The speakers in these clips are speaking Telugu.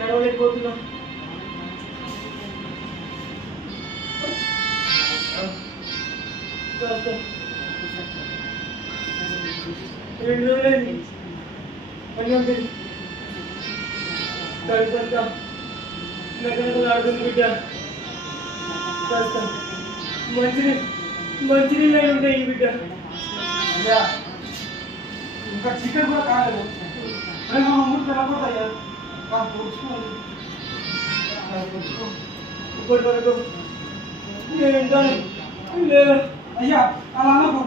నడవలేకపోతున్నా. రెండు రోజులైంది అన్నం తిని కడుపంతా నగనకలు ఆడుతుంది బిడ్డ. కాస్త మంచినీళ్ళు అయి ఉంటాయి బిడ్డ. ఇంకా చికెన్ కూడా కాలేదు. మా ఊరు తెలబోతాయ్యా ఇప్పటి వరకు నేను వింటాను లేదా అయ్యా అలా అన్నకు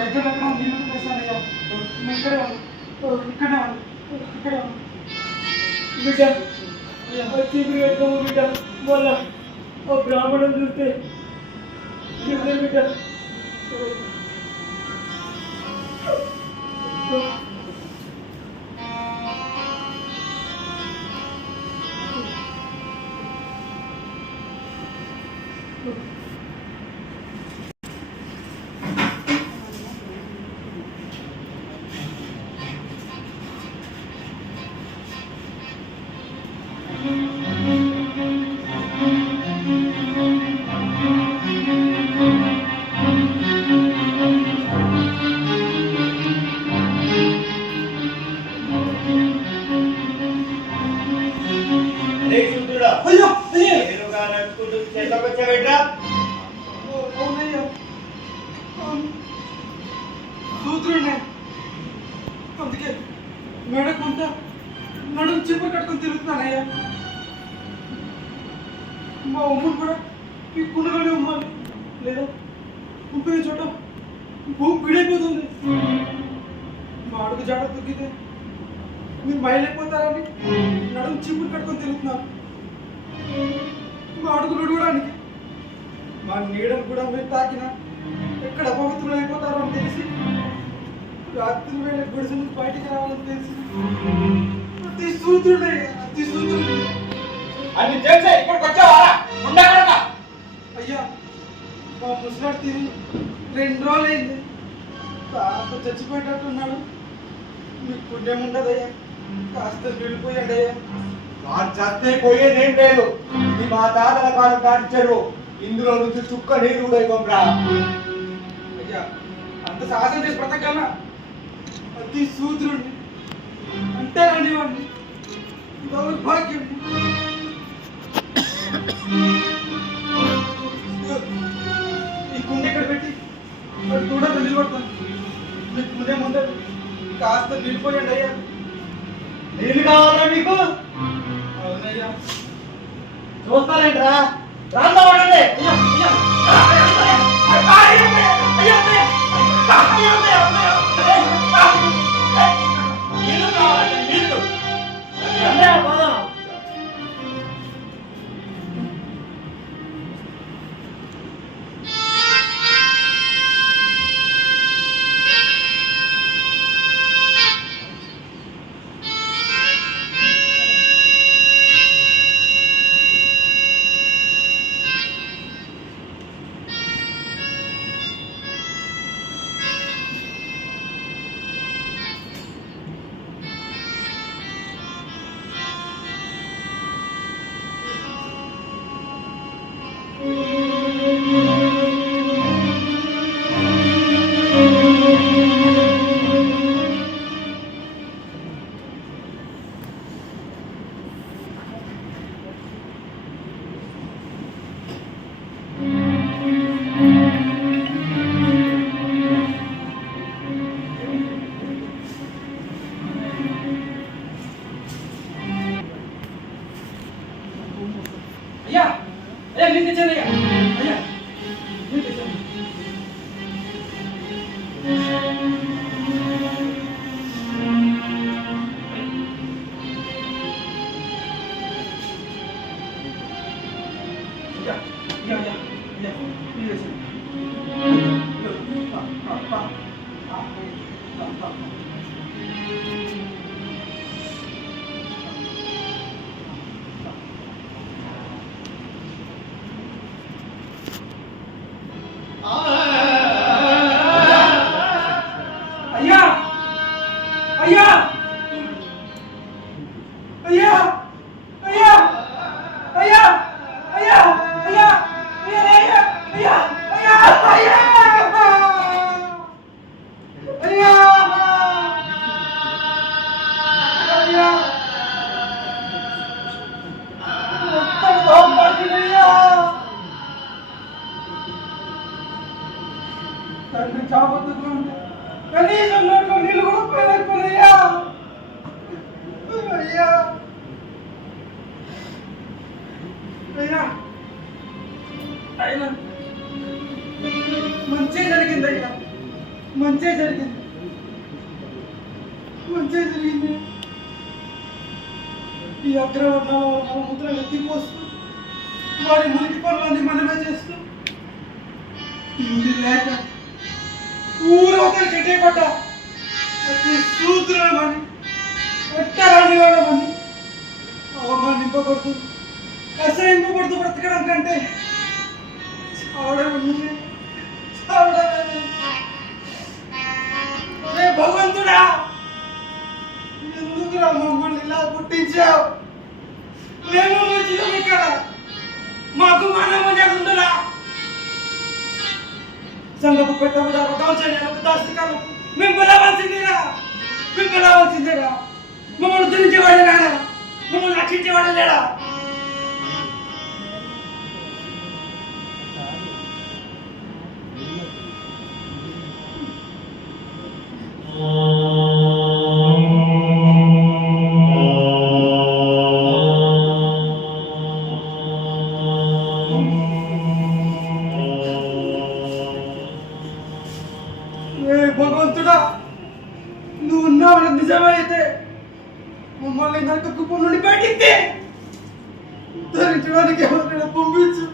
దగ్గర దగ్గర నీళ్ళు తెస్తానయ్యా. ఇక్కడే ఇక్కడే ఇక్కడే బిడ్డ చీపురు పెట్టుకోము బిడ్డ. మళ్ళా ఆ బ్రాహ్మణం చూస్తే బిడ్డ అందుకే మేడకుంటా నడుము చిప్పలు కట్టుకొని తిరుగుతున్నానయ్యా. మా అమ్ముడు కూడా ఈ కుండలోనే ఉమ్మాలి లేదా ఉంటున్న చోట భూమి పీడైపోతుంది. మా అడుగు జాడ తొక్కితే మీరు మైలైపోతారని నడుము చిప్పులు కట్టుకొని తిరుగుతున్నారు. మా అడుగులు ఉడవడానికి మా నీడను కూడా మీరు తాకినా ఎక్కడ అపవిత్రులు అయిపోతారో అని తెలిసి రాత్రి వేళ గుడిసె నుంచి బయటికి రావాలని తెలిసి అతి సూత్రుడే అన్ని తెలిసే ఇక్కడికి వచ్చావారా? అయ్యా మా ముసలాడు తిని 2 రోజులైంది. తాత చచ్చిపోయేటట్టున్నాడు. మీకు పుణ్యం ఉండదయ్యా, కాస్త వెళ్ళిపోయాడు అయ్యా. వాడు చస్తే పోయేదేం లేదు. ఇది మా తాతల కాలం దాటించారు. ఇందులో నుంచి చుక్క నీరు కూడా ఇవ్వంరా. అయ్యా అంత సాహసం చేసి బ్రతకన్నా అతి సూత్రుడిని అంటే అనేవాడిని. దౌర్భాగ్యం. ఈ కుండ ఇక్కడ పెట్టి అటు కూడా నిలబడతాను. మీకు పుణ్యం ఉండదు, కాస్త నిలిపోయండి అయ్యా. నీళ్ళు కావాలా మీకు? అవునయ్యా. చూస్తారేంట్రా? రాందా వాడండి. నీళ్ళు కావాలండి, నీళ్ళు. అయ్యా తండ్రి చాపత్తులు ఉంటే కనీసం నోట్లో నీళ్ళు కూడా పోయలేకపోయా. అయ్యా అయ్యా అయినా మంచి జరిగింది అయ్యా, మంచి జరిగింది, మంచి జరిగింది. ఈ అగ్రవర్ణాల మన ముద్రలు ఎత్తిపోస్తూ వారి మురికి పనులన్నీ మనమే చేస్తూ తిండి లేక ఊరవతల చెట్టే పడ్డ అతి సూత్రులమని ఎట్టరాని వాళ్ళమని అవమానింపబడుతూ అసహింపబడుతూ బ్రతకడం కంటే భగవంతుడా ఎందుకు మమ్మల్ని ఇలా పుట్టించావు? మేము మంచిగా ఇక్కడ మాకు మానవ జరుగుతుందా? సంగపు పెట్టబడా దౌర్జన్యాలకు దాస్తికాలకు మేము పిలవాల్సిందేరా, మేము పిలవాల్సిందేరా. మమ్మల్ని ధరించేవాడే నాడా, మమ్మల్ని రక్షించేవాడే లేడా? భగవంతుడా, నువ్వు ఉన్నావు నిజమైతే మమ్మల్ని నరక కుప్పం నుండి బయటికి ఉద్ధరించడానికి ఎవరైనా పంపించు,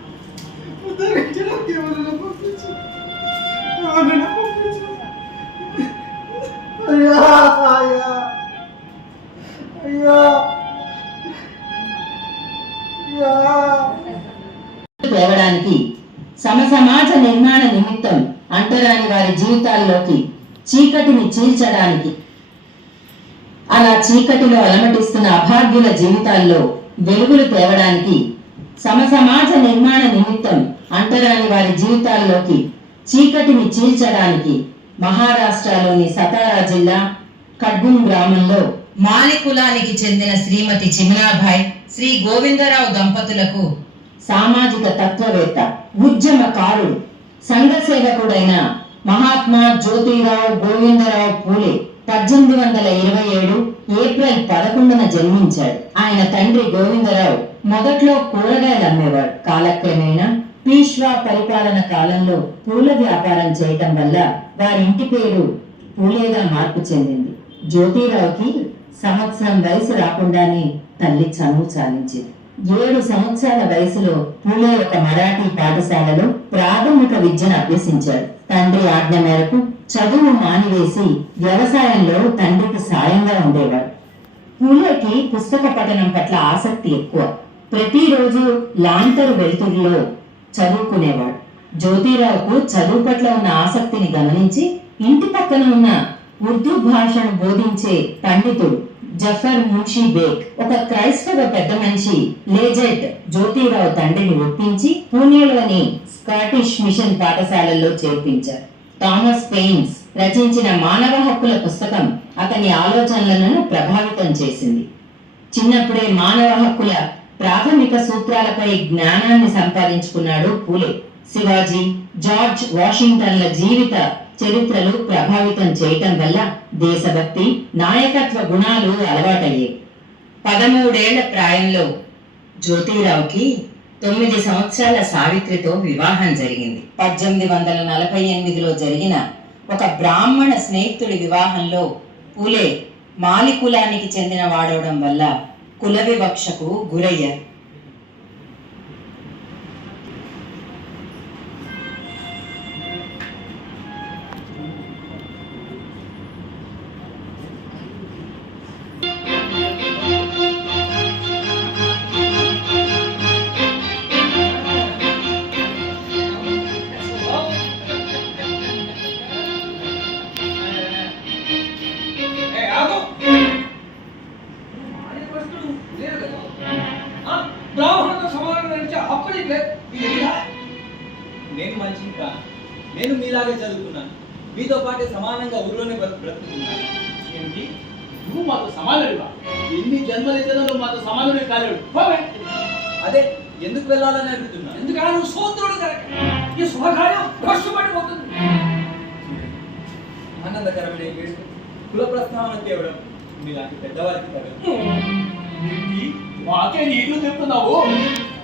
ఉద్ధరించడానికి ఎవరైనా పంపించు, ఎవరైనా పంపించు. అయ్యా అయ్యా అయ్యా అయ్యా. తేవడానికి సమసమాజ నిర్మాణ నిమిత్తం అంటరాని వారి జీవితాల్లోకి చీకటిని చీల్చడానికి, అలా చీకటిలో అలమటిస్తున్న అభాగ్యుల జీవితాల్లో వెలుగులు తేవడానికి సమసమాజ నిర్మాణ నిమిత్తం అంటరాని వారి జీవితాల్లోకి చీకటిని చీల్చడానికి మహారాష్ట్రలోని సతారా జిల్లా ఖడ్గూం గ్రామంలో మాలి కులానికి చెందిన శ్రీమతి చిమనాభాయ్, శ్రీ గోవిందరావు దంపతులకు సామాజిక తత్వవేత్త, ఉద్యమకారుడు, సంఘ సేవకుడైన మహాత్మా జ్యోతిరావు గోవిందరావు పూలే 1827 ఏప్రిల్ 11న జన్మించాడు. ఆయన తండ్రి గోవిందరావు మొదట్లో కూరగాయలు అమ్మేవాడు. కాలక్రమేణా పీష్వా పరిపాలన కాలంలో పూల వ్యాపారం చేయటం వల్ల వారి ఇంటి పేరు పూలేగా మార్పు చెందింది. జ్యోతిరావుకి సంవత్సరం వయసు రాకుండానే తల్లి చనువు చాలించింది. 7 సంవత్సరాల వయసులో పూలే ఒక మరాఠీ పాఠశాలలో ప్రాథమిక విద్యను అభ్యసించాడు. తండ్రి ఆజ్ఞ మేరకు చదువు మానివేసి వ్యవసాయంలో తండ్రికి సాయంగా ఉండేవాడు. పూలేకి పుస్తక పఠనం పట్ల ఆసక్తి ఎక్కువ. ప్రతిరోజు లాంతరు వెలుతురులో చదువుకునేవాడు. జ్యోతిరావుకు చదువు పట్ల ఉన్న ఆసక్తిని గమనించి ఇంటి పక్కన ఉన్న ఉర్దూ భాషను బోధించే పండితుడు జఫర్ మున్షీ బేగ్, ఒక క్రైస్తవ పెద్ద మనిషి లేజెట్ జ్యోతిరావు తండ్రిని ఒప్పించి పూణేలోని స్కాటిష్ మిషన్ పాఠశాలల్లో చేర్పించారు. థామస్ పెయిన్స్ రచించిన మానవ హక్కుల పుస్తకం అతని ఆలోచనలను ప్రభావితం చేసింది. చిన్నప్పుడే మానవ హక్కుల ప్రాథమిక సూత్రాలపై జ్ఞానాన్ని సంపాదించుకున్నాడు పూలే. శివాజీ, జార్జ్ వాషింగ్టన్ల జీవిత చరిత్రలు ప్రభావితం చేయటం వల్ల దేశభక్తి, నాయకత్వ గుణాలు అలవాటయ్యాయి. 13 ఏళ్ల ప్రాయంలో జ్యోతిరావుకి 9 సంవత్సరాల సావిత్రితో వివాహం జరిగింది. 1848లో జరిగిన ఒక బ్రాహ్మణ స్నేహితుడి వివాహంలో పూలే మాలి కులానికి చెందిన వాడవడం వల్ల కుల వివక్షకు గురయ్యారు. నేను మనిషిని కా, నేను మీలాగే చదువుకున్నాను, మీతో పాటే సమానంగా ఊళ్ళోనే బ్రతుకుతున్నాను. ఏంటి నువ్వు మాతో సమానుడివా? ఎన్ని జన్మలు ఎత్తినా నువ్వు మాతో సమానుడే కాలేడు. అదే ఎందుకు వెళ్ళాలని అడుగుతున్నా. ఎందుకన్నా నువ్వు సోదరుడు కనుక ఈ శుభకార్యం భ్రష్టుపడిపోతుంది. అనే వేడుక కుల ప్రస్తావన తేవడం మీలాంటి పెద్దవారికి తగదు. మాకే నీతులు చెప్తున్నావు.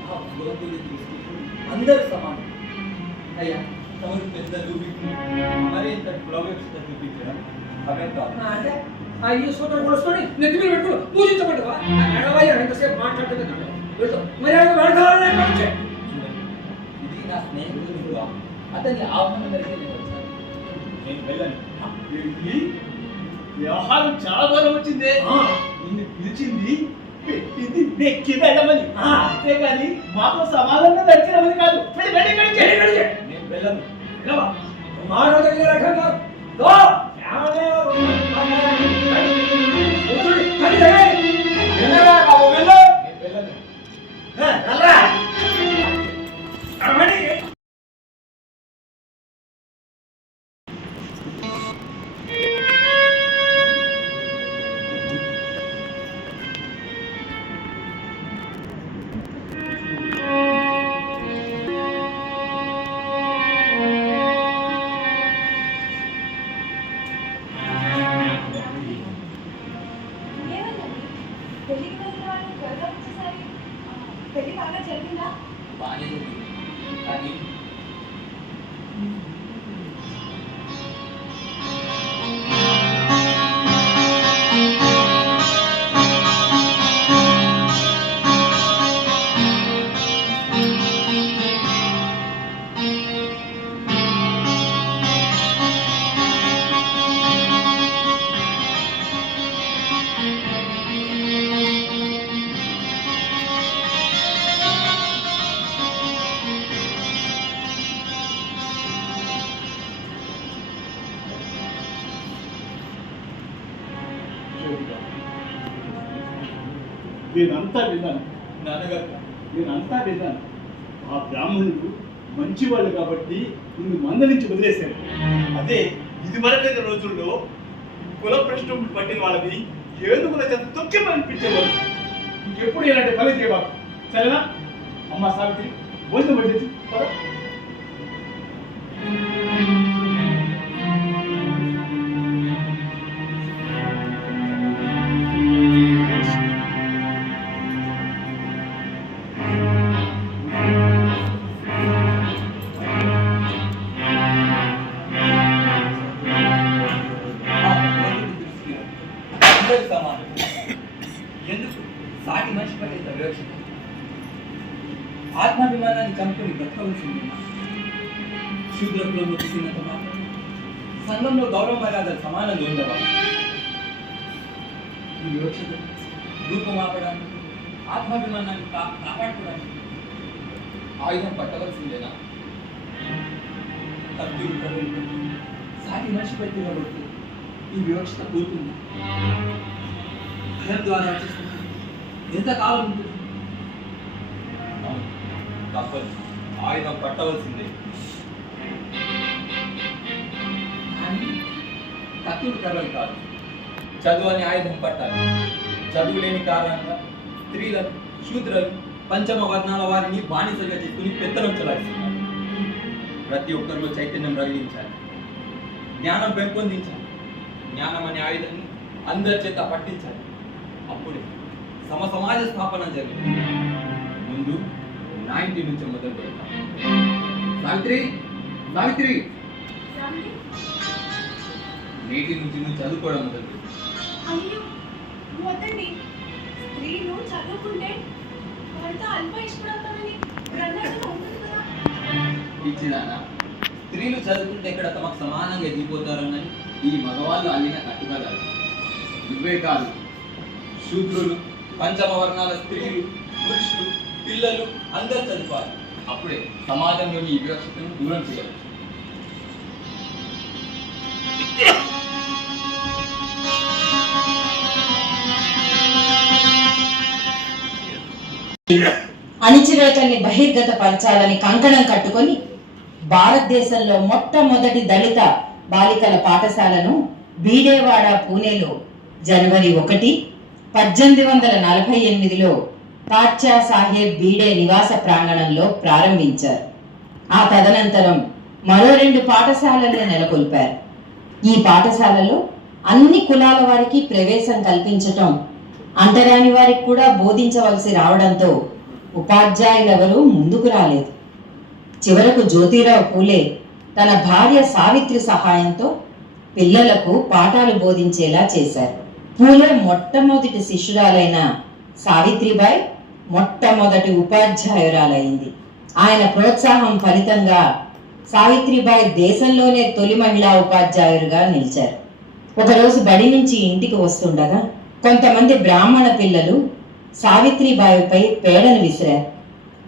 ఆ భగవంతుడి దృష్టికి అందరూ సమానం. అయ్యా తమరు పెద్దలు మరి ఇంత కులవివక్షత చూపించడం సమయం కాదు. అంటే ఆ ఈ సూత్రం కొలుసుకొని నెత్తి మీద పెట్టుకో పూజించబడ్డవా నడవయ్యా ఎంతసేపు మాట్లాడుతుంది మరి చూడండి, ఇది నా స్నేహితుడు వివాహం. అతన్ని ఆహ్వానం జరిగే నేను వచ్చాను. నేను వెళ్ళను. ఏంటి? వ్యవహారం చాలా దూరం వచ్చిందే. నిన్ను పిలిచింది పెట్టింది నెక్కి వెళ్ళమని, అంతేగాని మాకు సమాధానం దక్కినమని కాదు. నేను వెళ్ళను. మాట్లాడే రకంగా పెళ్లి బాగా జరిగిందా? బాగానే జరిగింది. కానీ నేనంతా విన్నాను. నాన్నగారు నేనంతా విన్నాను. ఆ బ్రాహ్మణులు మంచివాళ్ళు కాబట్టి నిన్ను మందలించి వదిలేశారు. అదే ఇది వరకైన రోజుల్లో కుల ప్రశ్న పట్టిన వాళ్ళని ఏనుగుల చేత తొక్కి అనిపించేవాళ్ళు. ఇంకెప్పుడు ఇలాంటి పని చేయవాళ్ళు. సరేనా? అమ్మ సావిత్రి భోజనం పట్టేసి కదా. అందరూ సమానం. ఎందుకు సాటి మనిషి పట్ల వివక్షత? ఆత్మాభిమానాన్ని చంపుకొని బ్రతకవలసింది. శూద్రంలో మొత్తుకున్నంత మాత్రం సంఘంలో గౌరవ మర్యాదలు సమానంగా ఉండవా? ఈ వివక్షత రూపమాపడానికి, ఆత్మాభిమానాన్ని కాపాడుకోవడానికి ఆయుధం పట్టవలసిందేనా? కత్తులు కడులు సాటి మనిషిపై తిరగబడుతుంది. ఈ వివక్షత పోతుంది. భయం ద్వారా ఎంతకాలం ఉంటుంది? తప్పదు, ఆయుధం పట్టవలసిందే. కానీ కత్తులు కర్రలు కాదు, చదువు అనే ఆయుధం పట్టాలి. చదువు లేని కారణంగా స్త్రీలను, శూద్రులను, పంచమ వర్ణాల వారిని బానిసగా చేసుకుని పెత్తనం చలాయిస్తున్నారు. ప్రతి ఒక్కరిలో చైతన్యం రగిలించాలి, జ్ఞానం పెంపొందించాలి. జ్ఞానం అనే ఆయుధాన్ని అందరి చేత పట్టించాలి. అప్పుడే సమాజ స్థాపన జరిగింది. ముందు నా ఇంటి నుంచి మొదలు పెడతాం. సావిత్రి, సావిత్రి, నేటి నుంచి నువ్వు చదువుకోవడం మొదలు పెట్టు. అయ్యో వద్దండి. స్త్రీలు చదువుకుంటే భర్త అల్పయిష్పడతానని గ్రంథాలలో ఉంటుంది కదా. ఇచ్చిదానా, స్త్రీలు చదువుకుంటే ఇక్కడ తమకు సమానంగా ఎదిగిపోతారని ఈ మగవాళ్ళు అల్లిన కట్టుకదారు. ఇవే కాదు, శూద్రులు, పంచమ వర్ణాల స్త్రీలు, పురుషులు, పిల్లలు అందరూ చదువుకోవాలి. అప్పుడే సమాజంలోని ఈ వివక్షతను దూరం చేయవచ్చు. అణిచివేతల్ని బహిర్గతపరచాలని కంకణం కట్టుకొని భారతదేశంలో మొట్టమొదటి దళిత బాలికల పాఠశాలను బీడేవాడ, పూణేలో జనవరి 1, 1848లో పాట్యా సాహెబ్ బీడే నివాస ప్రాంగణంలో ప్రారంభించారు. ఆ తదనంతరం మరో 2 పాఠశాలలను నెలకొల్పారు. ఈ పాఠశాలలో అన్ని కులాల వారికి ప్రవేశం కల్పించటం, అంటరాని వారికి కూడా బోధించవలసి రావడంతో ఉపాధ్యాయులెవరూ ముందుకు రాలేదు. చివరకు జ్యోతిరావు పూలే తన భార్య సావిత్రి సహాయంతో పిల్లలకు పాఠాలు బోధించేలా చేశారు. పూలే మొట్టమొదటి శిష్యురాలైన సావిత్రిబాయి మొట్టమొదటి ఉపాధ్యాయురాలైంది. ఆయన ప్రోత్సాహం ఫలితంగా సావిత్రిబాయి దేశంలోనే తొలి మహిళా ఉపాధ్యాయులుగా నిలిచారు. ఒకరోజు బడి నుంచి ఇంటికి వస్తుండగా కొంతమంది బ్రాహ్మణ పిల్లలు సావిత్రిబాయిపై పేడను విసిరారు,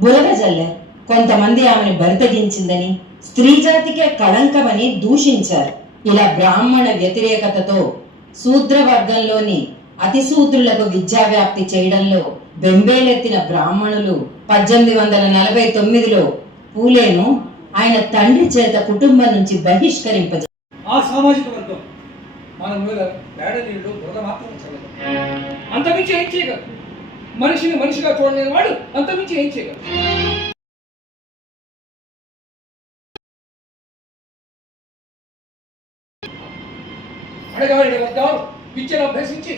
బురద జల్లారు. కొంతమంది ఆమెను బరితగించిందని, స్త్రీ జాతికే కళంకమని దూషించారు. ఇలా బ్రాహ్మణ వ్యతిరేకతతో శూద్ర వర్గంలోని అతిశూద్రులకు విద్యావ్యాప్తి చేయడంలో బెంబేలెత్తిన బ్రాహ్మణులు 1849లో పూలేను ఆయన తండ్రి చేత కుటుంబం నుంచి బహిష్కరింపజేశారు. ఆ సామాజిక వర్గం మన మీద పేడ నీళ్ళు బురద మాత్రం చల్లదు. అంతమించి ఏం చేయగలరు? మనిషిని మనిషిగా చూడలేని వాడు అంతమించి ఏం చేయగలరు? అడగాలి వర్గాలు విద్యను అభ్యసించి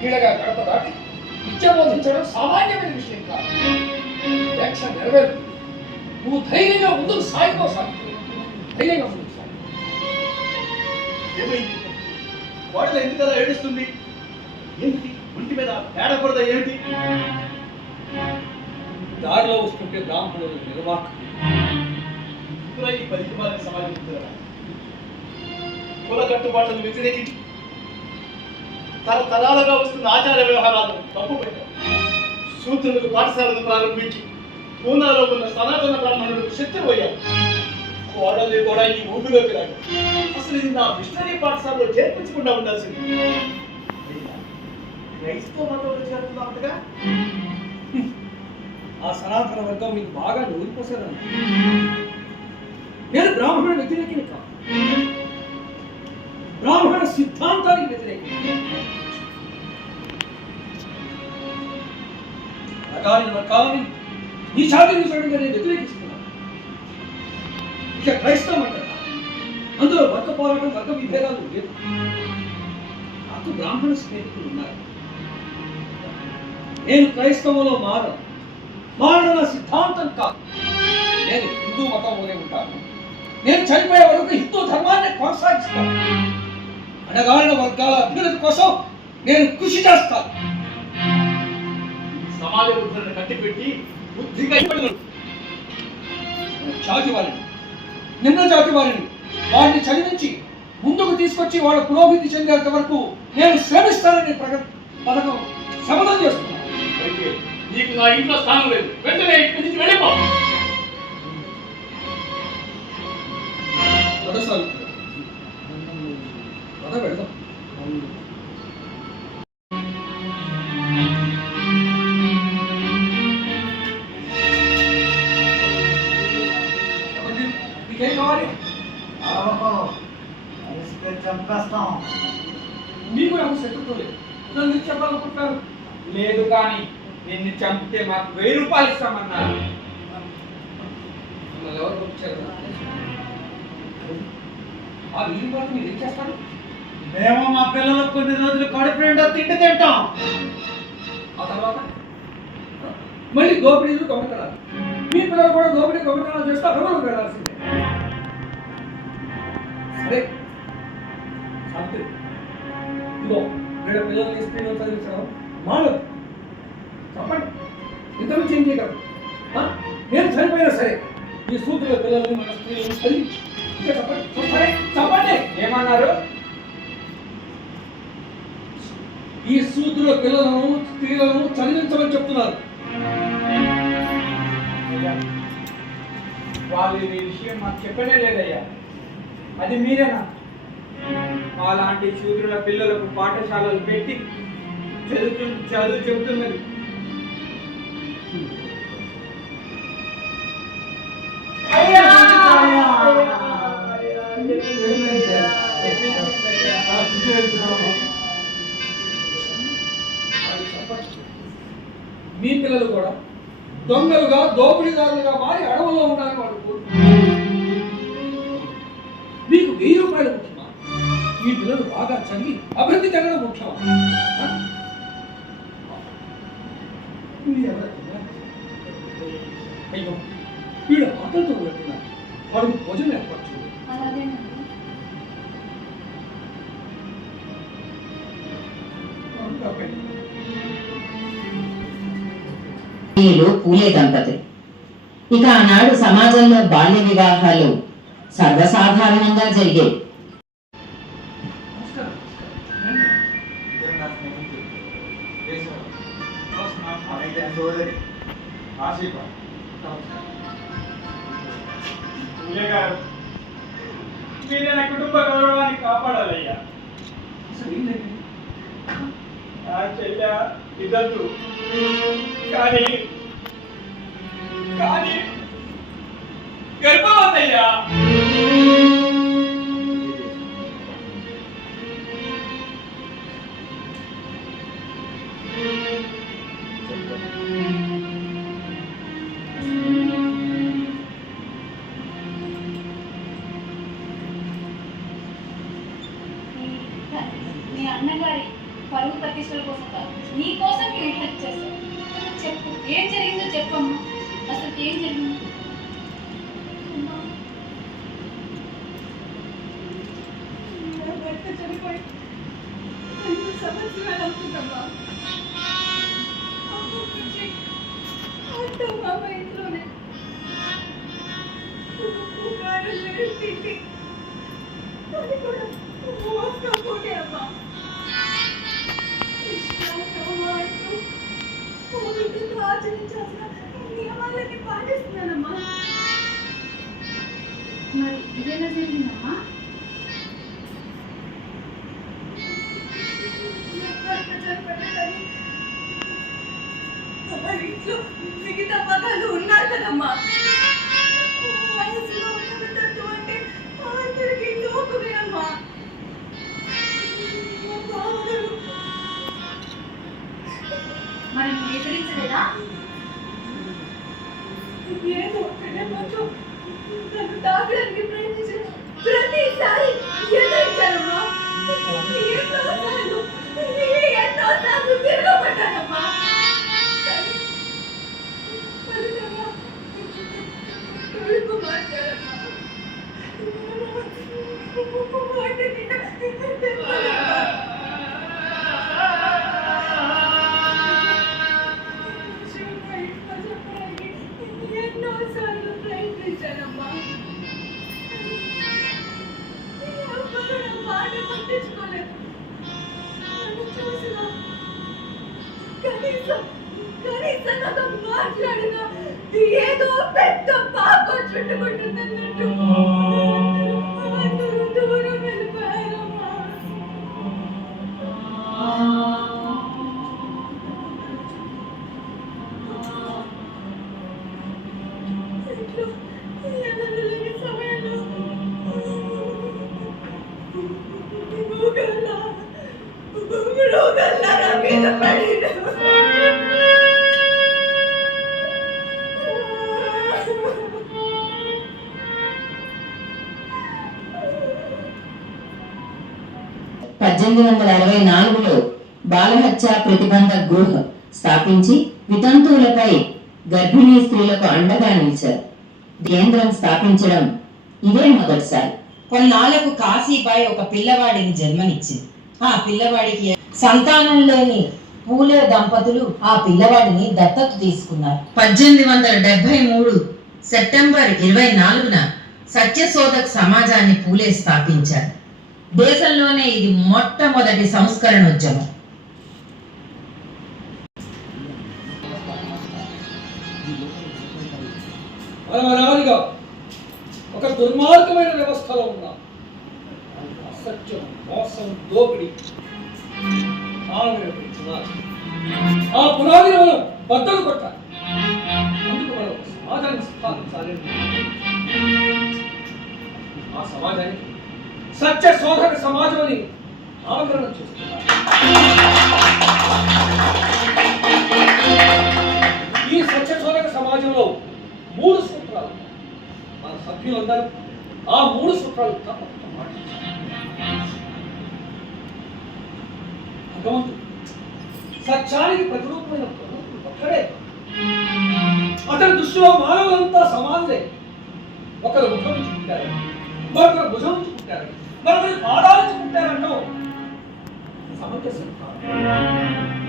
క్రీడగా గడప దాటి విద్య బోధించడం సామాన్యమైన విషయం కాదు. దీక్ష నెరవేరు. నువ్వు ధైర్యంగా ముందుకు సాగిపోసాగు. ధైర్యంగా ముందుకు సాగు. ఏమైంది? వాడిలో ఎందుకు అలా ఏడుస్తుంది? ఏంటి ఒంటి మీద పేడ బురద ఏమిటి? దారిలో వస్తుంటే బ్రాహ్మణులు నిర్వాహక ఈ 10 మంది సమాజం కుల కట్టుబాట్లను వ్యతిరేకించి తరతరాలుగా వస్తున్న ఆచార వ్యవహారాలను తప్పుపెట్టారు. శూద్రులకు పాఠశాలను ప్రారంభించి పూనాలో ఉన్న సనాతన బ్రాహ్మణులకు శక్తి పోయారు. కోడల్ని కూడా ఈ ఊపిలోకి రాడు. అసలు ఇది నా మిషనరీ పాఠశాలలో చేర్పించకుండా ఉండాల్సింది. క్రైస్తవ మతంలో చేరుతున్నామంటగా? ఆ సనాతన వర్గం మీకు బాగా నూరిపోసారన్న. నేను బ్రాహ్మణ వ్యతిరేకిని కాదు, బ్రాహ్మణ సిద్ధాంతానికి వ్యతిరేకి. రకాలైన వర్గాలని ఈ జాతిని చూడంగా నేను వ్యతిరేకిస్తున్నాను. ఇక క్రైస్తవం అంటారా? అందులో వర్గ పోరాటం, వర్గ విభేదాలు లేదు. నాకు బ్రాహ్మణ స్నేహితులు ఉన్నారు. నేను క్రైస్తవంలో మారడం నా సిద్ధాంతం కాదు. నేను హిందూ మతంలోనే ఉంటాను. నేను చనిపోయే వరకు హిందూ ధర్మాన్ని కొనసాగిస్తాను. అణగారిన వర్గాల అభ్యున్నతి కోసం నేను కృషి చేస్తాను. సమాజ బుద్ధులను కట్టిపెట్టి బుద్ధిగా జాతి వారిని, నిమ్న జాతి వారిని వారిని చదివించి ముందుకు తీసుకొచ్చి వాళ్ళ పురోభివృద్ధి చెందేంత వరకు నేను శ్రమిస్తానని పథకం శపథం చేస్తున్నాను. అయితే నీకు నా ఇంట్లో స్థానం లేదు. వెంటనే ఇక్కడి నుంచి వెళ్ళిపో. వెళ్దాం. మీకేం కావాలి? చంపేస్తాం. మీకు నాకు శత్రుత్వం లేదు. నన్ను చెప్పాలనుకుంటున్నారు. లేదు కానీ నిన్ను చంపితే మాకు 1000 రూపాయలు ఇస్తామన్నారు. మిమ్మల్ని ఎవరు పంపించారు? ఆ 1000 రూపాయలు మీరు ఏం చేస్తారు? మేము మా పిల్లలకు కొన్ని రోజులు కడుపు నిండా తిండి తింటాం. ఆ తర్వాత మళ్ళీ దోపిడీలు దొంగతనాలు. మీ పిల్లలు కూడా దోపిడీ దొంగతనాలు చేస్తే అభివృద్ధి వెళ్ళాల్సిందే. సరే సావిత్రి, ఇదిగో వీళ్ళ పిల్లల్ని స్త్రీలో చదివించడం మానదు. చెప్పండి, ఇంతకుమించి ఏం చేయగలరు? నేను చనిపోయినా సరే ఈ సూత్రుల పిల్లల్ని మన స్త్రీలను చదివించి ఇంకా చెప్పండి. సరే చెప్పండి, ఏమన్నారు? ఈ సూత్రుల పిల్లలను స్త్రీలను చదివించమని చెప్తున్నారు. వాళ్ళు ఈ విషయం మాకు చెప్పనే లేదయ్యా. అది మీరేనా అలాంటి శూద్రుల పిల్లలకు పాఠశాలలు పెట్టి చదువు చెబుతున్నది? మీ పిల్లలు కూడా దొంగలుగా దోపిడీదారులుగా మారి అడవుల్లో ఉండాలని వాడు కోరుకుంటున్నాడు. మీకు 1000 రూపాయలు ముఖ్యమా? ఈ పిల్లలు బాగా చదివి అభివృద్ధి చెందడం ముఖ్యమా? వీడు ఎవరన్నా? అయ్యో, వీడు ఆటలతో పెడుతున్నారు. వాడికి భోజనం ఏర్పాటు చేయాలి. అలాగేనండి. వీళ్ళు పూలే దంపతులు. ఇక ఆనాడు సమాజంలో బాల్య వివాహాలు సర్వసాధారణంగా జరిగేవి. నమస్కారం. సోదరి ఆశీప పూలే గారు, మీరే నా కుటుంబ గౌరవాన్ని కాపాడాలయ్యా. అసలు ఏం జరిగింది? నా చెల్లె ఇద్దరు కానీ గర్భవతయ్యా. మీ అన్నగారి పరువు ప్రతిష్టల కోసం కాదు, నీ కోసం నేను హెల్ప్ చేస్తాను. చెప్పు, ఏం జరిగిందో చెప్పమ్మా. అసలు ఏం జరిగింది? చనిపోయి 2 సంవత్సరాలు అవుతుందమ్మా. ఇంట్లోనే తిండి అది కూడా మోసకపోతే అమ్మా. ఆచరించాల్సిన నియమాలన్నీ పాటిస్తున్నానమ్మా. మరి ఇదేలా జరిగిందమ్మా? ఇంట్లో మిగతా మగాళ్ళు ఉన్నారు కదమ్మా. వయసులో ఉన్నటువంటి అందరికీ లోకువే అమ్మా. మరి నువ్వు ఎదిరించలేదా? ఏదో ప్రేమతో నన్ను తాగడానికి ప్రయత్నించిన ప్రతిసారి ఎదిరించానమ్మా. ఎన్నోసార్లు తిరగబడ్డానమ్మా. ఫలితంగా కొడుకు మార్చారమ్మా. ఎన్నోసార్లు ప్రయత్నించానమ్మా. మాట పట్టించుకోలేదు. నన్ను చూసినా కనీసం నాతో మాట్లాడినా ఏదో పెద్ద పాపం చుట్టుకుంటుందన్నట్టు అందరూ దూరం వెళ్ళిపోయారమ్మా. ఎనలేని సమయంలో మృగల్లా నా మీద పడిన. లో బాలహత్య ప్రతిబంధ గృహ స్థాపించి వితంతువులపై గర్భిణీ స్త్రీలకు అండగా నిలిచారు. కేంద్రం స్థాపించడం ఇదే మొదటిసారి. కొన్నాళ్లకు కాశీబాయి ఒక పిల్లవాడిని జన్మనిచ్చింది. ఆ పిల్లవాడికి సంతానం లేని పూలే దంపతులు ఆ పిల్లవాడిని దత్తత తీసుకున్నారు. 1873 సెప్టెంబర్ 24న సత్యశోధక్ సమాజాన్ని పూలే స్థాపించారు. దేశంలోనే ఇది మొట్టమొదటి సంస్కరణోద్యమం. అనాదిగా ఒక దుర్మార్గమైన వ్యవస్థలో ఉన్నాం. అసత్యం, మోసం, దోపిడీ ఆ పునాదిని మనం బద్దలు కొట్టాలి. అందుకు మనం సమాజాన్ని స్థాపించాలి. ఆ సమాజానికి సత్య శోధక సమాజం అని నామకరణం చేస్తున్నారు. ఈ సత్య శోధక సమాజం సమాజంలో 3 సూత్రాలు మన సభ్యులందరూ ఆ 3 సూత్రాలు తప్పకుండా పాటించాలి. భగవంతుడు సత్యానికి ప్రతిరూపమైన భగవంతుడు ఒక్కడే. అతని దృష్టిలో మానవులంతా సమానులే. ఒకరు ముఖం నుంచి పుట్టారని, మరొకరు భుజం నుంచి పుట్టారని, మరొకరు పాదాల నుంచి పుట్టారన్నో సమంజసం కాదు.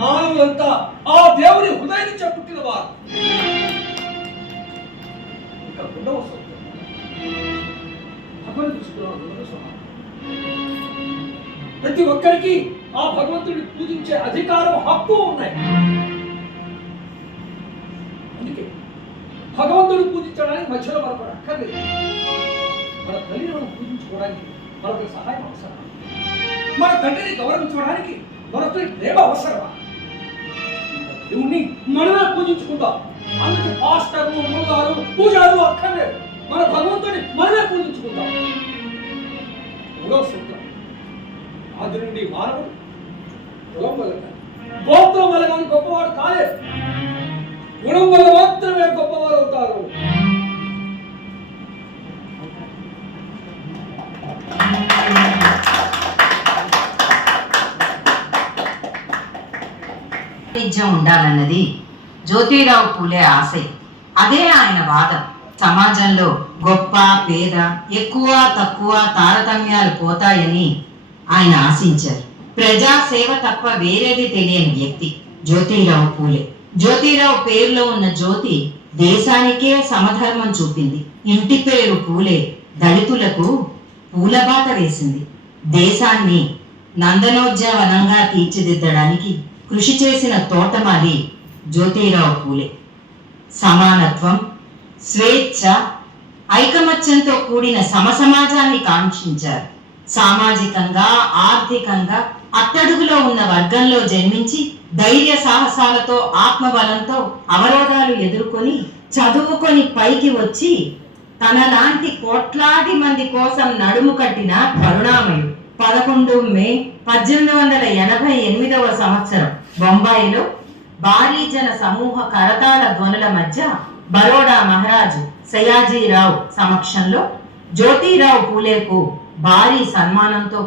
మానవులంతా ఆ దేవుని హృదయం నుంచి పుట్టిన వారు. ఇక్కడ 2వ సూత్రం భగవంతుడి దృష్టిలో అందరూ సమానం. ప్రతి ఒక్కరికి ఆ భగవంతుడిని పూజించే అధికారం, హక్కు ఉన్నాయి. అందుకే భగవంతుడిని పూజించడానికి మధ్యలో మనకు అక్కర్లేదు. మన తల్లిదండ్రులను పూజించుకోవడానికి మనకు సహాయం అవసరం. మన తండ్రిని గౌరవించడానికి మరొకరి ప్రేమ అవసరమా? దేవుణ్ణి మనమే పూజించుకుందాం. అందుకే పాస్టర్లు, మూలాలు, పూజారు అక్కర్లేదు. మన భగవంతుడిని మనమే పూజించుకుందాం. 3వ సూత్రం ఆది నుండి మానవుడు కులం వల్ల కాదు, గోత్రం వల్ల కానీ గొప్పవాడు కాలేదు. గుణం వల్ల మాత్రమే గొప్పవారు అవుతారు. వైవిధ్యం ఉండాలన్నది జ్యోతిరావు పూలే ఆశయం. అదే ఆయన వాదం. సమాజంలో గొప్ప పేద, ఎక్కువ తక్కువ తారతమ్యాలు పోతాయని ఆయన ఆశించారు. ప్రజా సేవ తప్ప వేరేది తెలియని వ్యక్తి జ్యోతిరావు పూలే. జ్యోతిరావు పేరులో ఉన్న జ్యోతి దేశానికే సమధర్మం చూపింది. ఇంటి పేరు పూలే దళితులకు పూలబాట వేసింది. దేశాన్ని నందనోద్యావనంగా తీర్చిదిద్దడానికి కృషి చేసిన తోటమాలి జ్యోతిరావు పూలే. సమానత్వం, స్వేచ్ఛ, ఐకమత్యంతో కూడిన సమసమాజాన్ని కాంక్షించారు. సామాజికంగా, ఆర్థికంగా అట్టడుగులో ఉన్న వర్గంలో జన్మించి ధైర్య సాహసాలతో, ఆత్మబలంతో అవరోధాలు ఎదుర్కొని చదువుకొని పైకి వచ్చి తనలాంటి కోట్లాది మంది కోసం నడుము కట్టిన కరుణామయుడు. 11 మే 1888వ సంవత్సరం బొంబాయిలో భారీ జన సమూహ కరతాళ ధ్వనుల మధ్య బరోడా మహారాజు సయాజీరావు సమక్షంలో జ్యోతిరావు పూలేకు భారీ సన్మానంతో